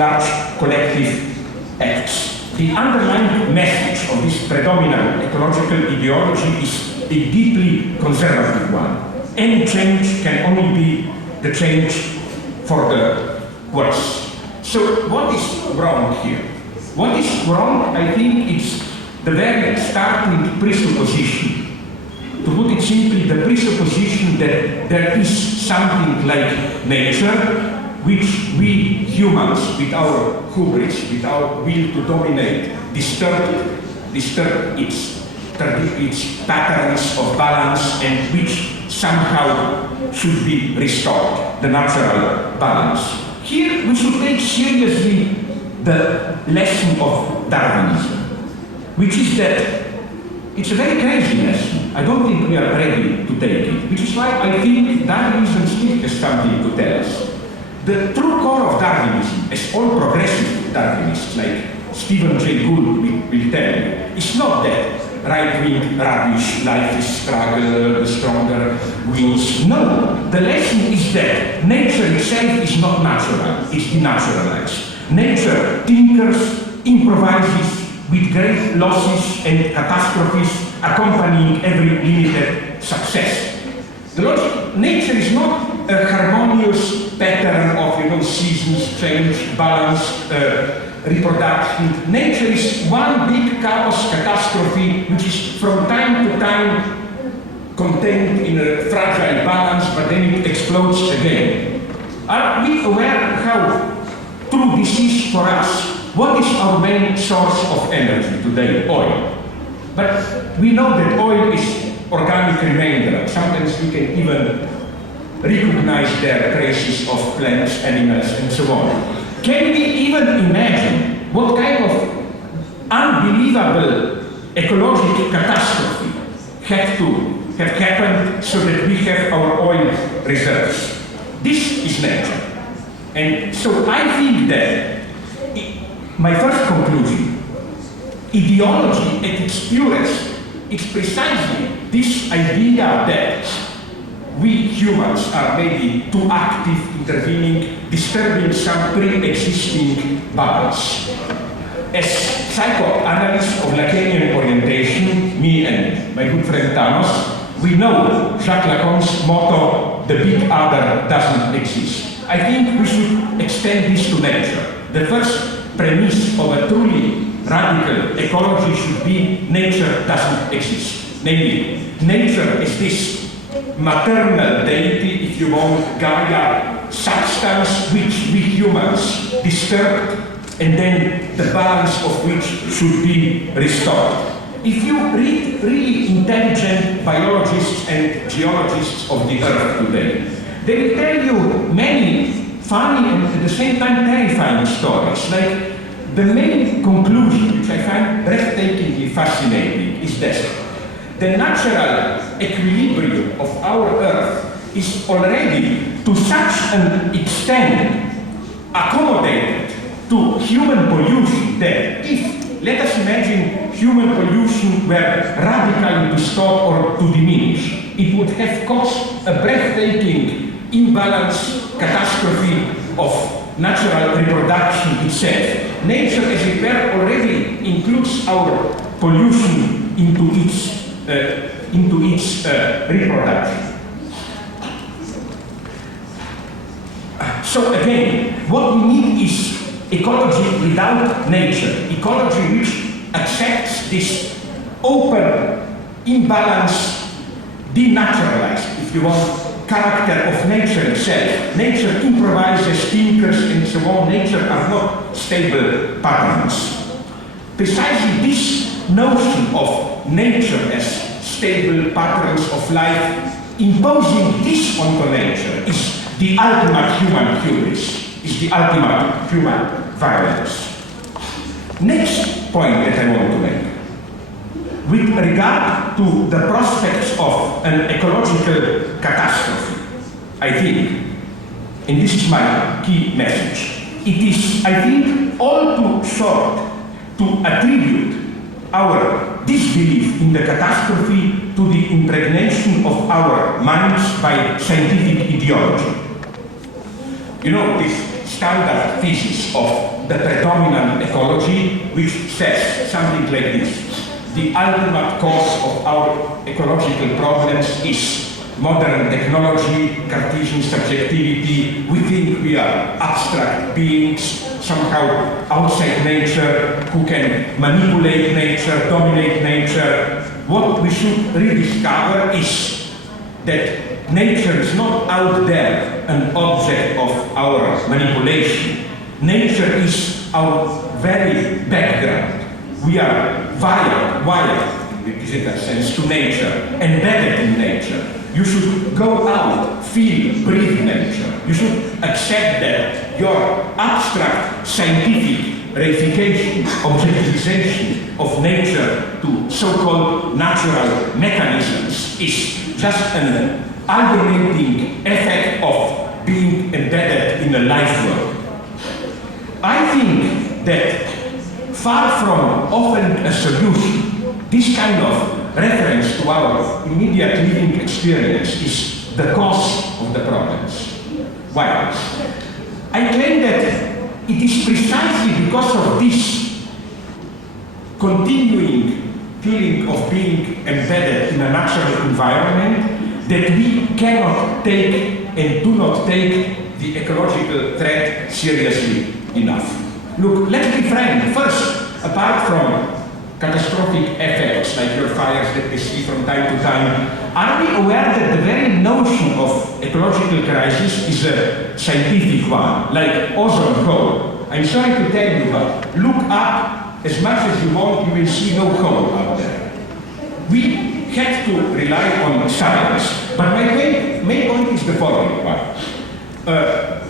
large collective acts. The underlying message of this predominant ecological ideology is a deeply conservative one. Any change can only be the change for the worse. So what is wrong here? What is wrong, I think, it's the very starting presupposition. To put it simply, the presupposition that there is something like nature which we humans, with our hubris, with our will to dominate, disturb its patterns of balance, and which somehow should be restored, the natural balance. Here we should take seriously the lesson of Darwinism, which is that it's a very crazy lesson. I don't think we are ready to take it, which is why I think Darwinism still has something to tell us. The true core of Darwinism, as all progressive Darwinists like Stephen Jay Gould will tell you, is not that right-wing rubbish, life is struggle, the stronger wins. No, the lesson is that nature itself is not natural, it's denaturalized. Nature tinkers, improvises with great losses and catastrophes accompanying every limited success. The logic, nature is not a harmonious pattern of seasons, change, balance, reproduction. Nature is one big chaos catastrophe which is from time to time contained in a fragile balance, but then it explodes again. Are we aware how true this is for us? What is our main source of energy today? Oil. But we know that oil is organic remainder. Sometimes we can even recognize their traces of plants, animals, and so on. Can we even imagine what kind of unbelievable ecological catastrophe had to have happened so that we have our oil reserves? This is nature. And so I think that my first conclusion, ideology at its purest, is precisely this idea that we humans are maybe too active, intervening, disturbing some pre-existing balance. As psychoanalysts of Lacanian orientation, me and my good friend Thanos, we know Jacques Lacan's motto, the big other doesn't exist. I think we should extend this to nature. The first premise of a truly radical ecology should be nature doesn't exist. Namely, nature is this maternal deity, if you want, Gaia, substance which we humans disturbed, and then the balance of which should be restored. If you read really intelligent biologists and geologists of the earth today, they will tell you many funny and at the same time terrifying stories. Like the main conclusion, which I find breathtakingly fascinating, is that the natural equilibrium of our earth is already to such an extent accommodated to human pollution that if, let us imagine, human pollution were radically to stop or to diminish, it would have caused a breathtaking imbalance catastrophe of natural reproduction itself. Nature, as it were, already includes our pollution into its reproduction. So again, what we need is ecology without nature, ecology which accepts this open, imbalanced, denaturalized, if you want, character of nature itself. Nature improvises, tinkers, and so on. Nature are not stable patterns. Precisely this notion of nature as stable patterns of life, imposing this onto nature, is the ultimate human hubris, is the ultimate human violence. Next point that I want to make. With regard to the prospects of an ecological catastrophe, I think, and this is my key message, it is, I think, all too short to attribute our disbelief in the catastrophe to the impregnation of our minds by scientific ideology. You know, this standard thesis of the predominant ecology, which says something like this: the ultimate cause of our ecological problems is modern technology, Cartesian subjectivity. We think we are abstract beings, somehow outside nature, who can manipulate nature, dominate nature. What we should rediscover is that nature is not out there, an object of our manipulation. Nature is our very background. We are wired, in physical sense, to nature, embedded in nature. You should go out, feel, breathe nature. You should accept that your abstract scientific reification, objectivization of nature to so-called natural mechanisms is just an alternating effect of being embedded in a life world. I think that far from offering a solution, this kind of reference to our immediate living experience is the cause of the problems. Why? I claim that it is precisely because of this continuing feeling of being embedded in a natural environment that we cannot take and do not take the ecological threat seriously enough. Look, let's be frank. First, apart from catastrophic effects like your fires that we see from time to time, are we aware that the very notion of ecological crisis is a scientific one, like ozone hole? I'm sorry to tell you, but look up as much as you want, you will see no hole out there. We have to rely on science, but my main point is the following one.